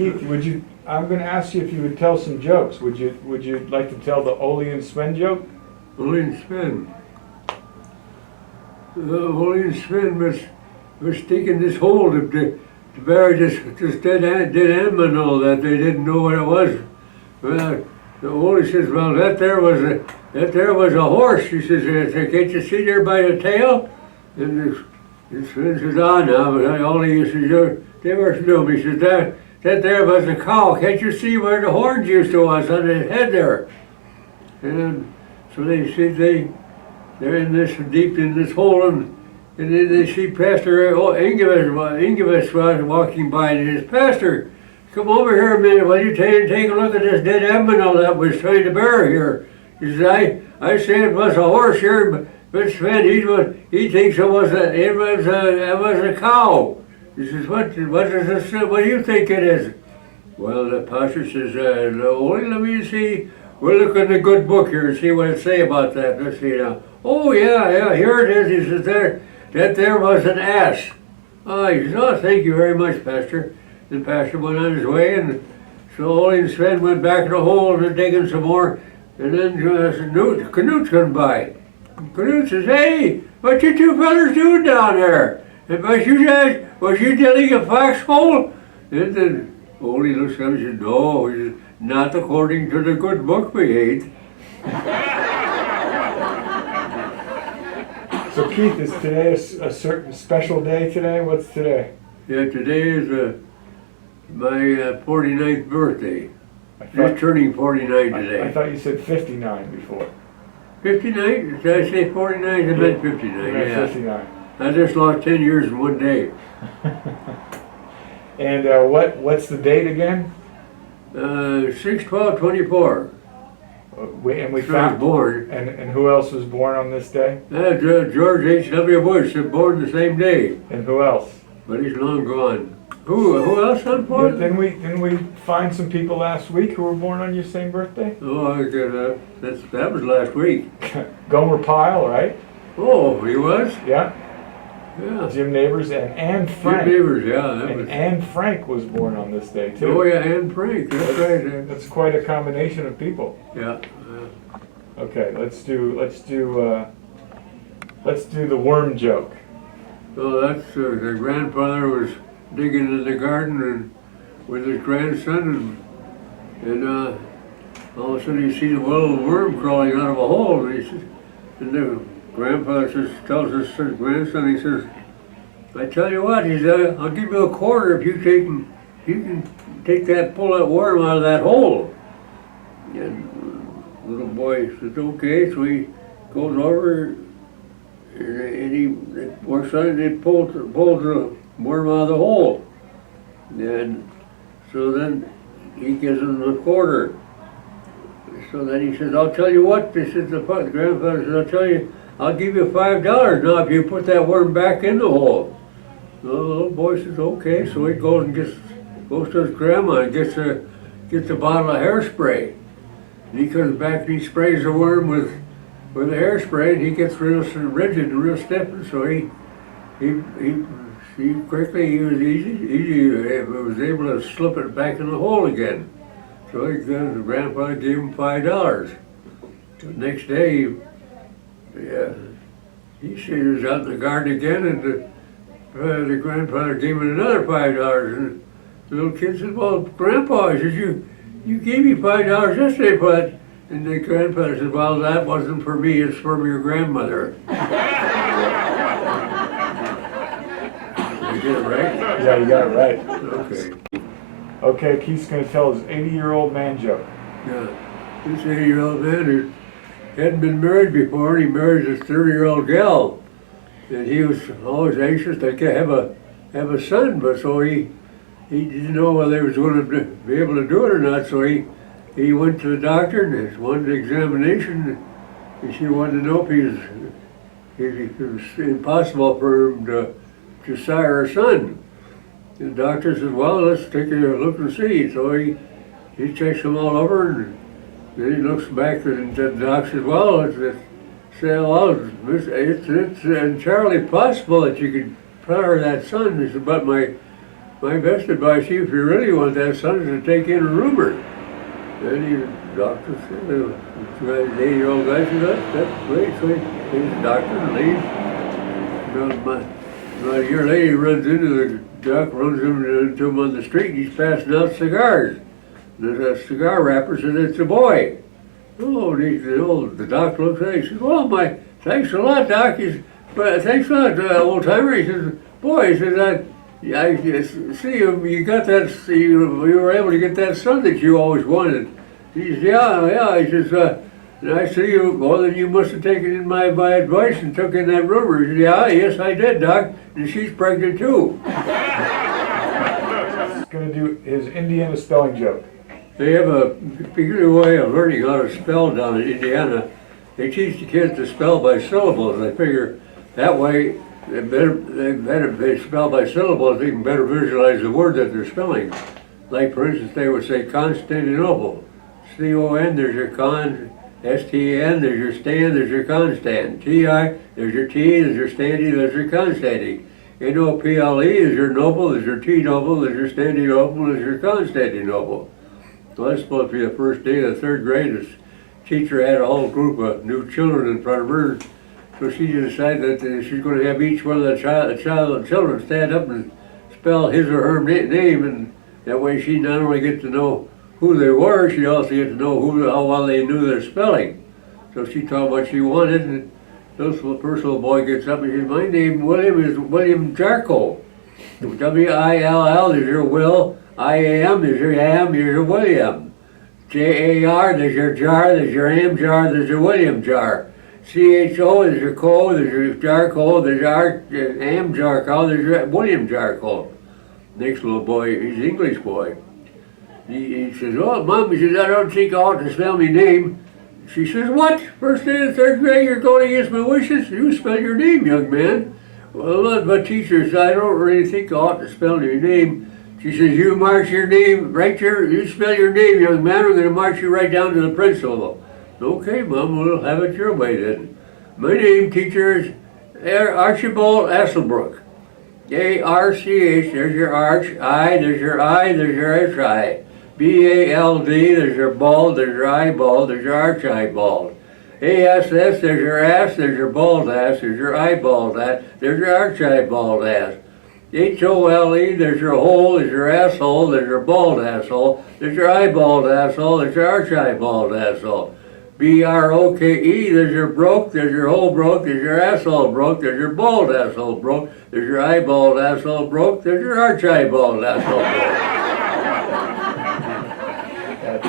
Keith, I'm going to ask you if you would tell some jokes. Would you like to tell the Ole and Sven joke? Ole and Sven. Ole and Sven was taking this hole to bury this dead animal and all that. They didn't know what it was. Well, the Ole says, well, that there was a horse. He says, can't you see there by the tail? And Sven says, oh, no, but Ole, he says, they were stupid. He says, that there was a cow. Can't you see where the horns used to was on the head there? And so they see they're in this deep in this hole, and then they see Pastor Ingibus walking by, and he says, Pastor, come over here a minute. Will you take a look at this dead animal that was trying to bury here? He says, I say it was a horse here, but Sven, he thinks it was a cow. He says, what do you think it is? Well, the pastor says, only let me see. We'll look in the good book here and see what it say about that. Let's see now. Oh yeah, here it is. He says there was an ass. Oh, he says, oh, thank you very much, Pastor. The pastor went on his way, and so Ole and Sven went back in the hole and they're digging some more. And then Knut come by. Knut says, hey, what you two fellas doing down there? And was you digging a foxhole? And then Ole looks at him and says, no, he says, not according to the good book we ate. So Keith, is today a certain special day today? What's today? Yeah, today is my 49th birthday. Just turning 49 today. I thought you said 59 before. 59? Did I say 49? I meant 59, yeah. 59. I just lost 10 years in one day. And what's the date again? 6/12/24. And we So found I was born. And who else was born on this day? George H.W. Bush was born the same day, And who else? but he's long gone. Who else was Yeah, born? didn't we find some people last week who were born on your same birthday? Oh, that was last week. Gomer Pyle, right? Oh, he was? Yeah. Yeah. Jim Neighbors and Anne Frank. Jim Neighbors, yeah. That was. And Anne Frank was born on this day too. Oh yeah, Anne Frank. That's right. That's quite a combination of people. Yeah. Okay, let's do the worm joke. So that's the grandfather was digging in the garden and with his grandson, and all of a sudden he sees a little worm crawling out of a hole, and he says, and the grandfather tells his grandson, he says, I tell you what, he said, I'll give you a quarter if you can pull that worm out of that hole. And little boy says, okay, so he goes over and he works on it and he pulls the worm out of the hole. And so then he gives him the quarter. So then he says, I'll tell you what, this is the grandfather says, I'll give you $5 now if you put that worm back in the hole. So the little boy says, okay. So he goes and goes to his grandma and gets a bottle of hairspray. And he comes back and he sprays the worm with the hairspray, and he gets real rigid and real stiff. And so he was able to slip it back in the hole again. So the grandfather gave him $5. The next day, he was out in the garden again, and the grandfather gave him another $5. And the little kid said, well, Grandpa, he says, you gave me $5 yesterday, but... And the grandfather said, well, that wasn't for me, it's for your grandmother. Did I get it right? Yeah, you got it right. Okay. Okay, Keith's going to tell his 80-year-old man joke. Yeah. This 80-year-old man who hadn't been married before, and he married this 30-year-old gal. And he was always anxious to have a son, but so he didn't know whether he was going to be able to do it or not, so he went to the doctor and his one examination, and she wanted to know if it was impossible for him to sire a son. And the doctor said, well, let's take a look and see. So he checks them all over, and then he looks back, and the doctor says, well, it's entirely possible that you could sire that son. He said, but my best advice to you, if you really want that son, is to take in a roomer. And the doctor said, the 80-year-old guy said, that's great. So he's the doctor and leaves. Your lady runs into the doc, runs into him on the street, and he's passing out cigars. There's a cigar wrapper, said, it's a boy. Oh, the doc looks at it, he says, well, thanks a lot, Doc. But thanks a lot, old timer. He says, boy, he says, I see you got that, you were able to get that son that you always wanted. He says, yeah. He says, I see you, well, then you must have taken in my advice and took in that rumor. He says, yes, I did, Doc, and she's pregnant too. He's gonna do his Indiana spelling joke. They have a peculiar way of learning how to spell down in Indiana. They teach the kids to spell by syllables. I figure that way they spell by syllables, they can better visualize the word that they're spelling. Like, for instance, they would say Constantinople. C-O-N, there's your con. S-T-A-N, there's your stand, there's your constant. T-I, there's your T, there's your standy, there's your constanty. N-O-P-L-E, there's your noble, there's your T-noble, there's your standy noble, there's your Constantinople. Well, that's supposed to be the first day of the third grade. This teacher had a whole group of new children in front of her. So she decided that she's going to have each one of the children stand up and spell his or her name, and that way she not only get to know who they were, she also get to know how well they knew their spelling. So she told what she wanted, and this first little boy gets up and says, my name, William, is William Jarko. W-I-L-L, there's your Will. I-A-M, there's your Am, there's your William. J-A-R, there's your Jar, there's your Am Jar, there's your William Jar. C-H-O, there's your Co, there's your Jarko, there's your Am Jarko, there's your William Jarko. Next little boy, he's an English boy. He says, oh, Mom, he says, I don't think I ought to spell my name. She says, what? First day of third grade, you're going against my wishes? You spell your name, young man. Well, my teacher says, I don't really think I ought to spell your name. She says, you march your name, you spell your name, young man, I'm going to march you right down to the principal. Okay, Mom, we'll have it your way then. My name, teacher, is Archibald Asselbrook. A-R-C-H, there's your arch, I, there's your S-I. B-A-L-D, there's your bald, there's your eyeball, there's your arch eyeball. A-S-S, there's your ass, there's your bald ass, there's your eyeball ass, there's your arch eyeball ass. H-O-L-E, there's your hole, there's your asshole, there's your bald asshole, there's your eyeballed asshole, there's your arch eyeballed asshole. B-R-O-K-E, there's your broke, there's your hole broke, there's your asshole broke, there's your bald asshole broke, there's your eyeballed asshole broke, there's your arch eyeballed asshole broke. That's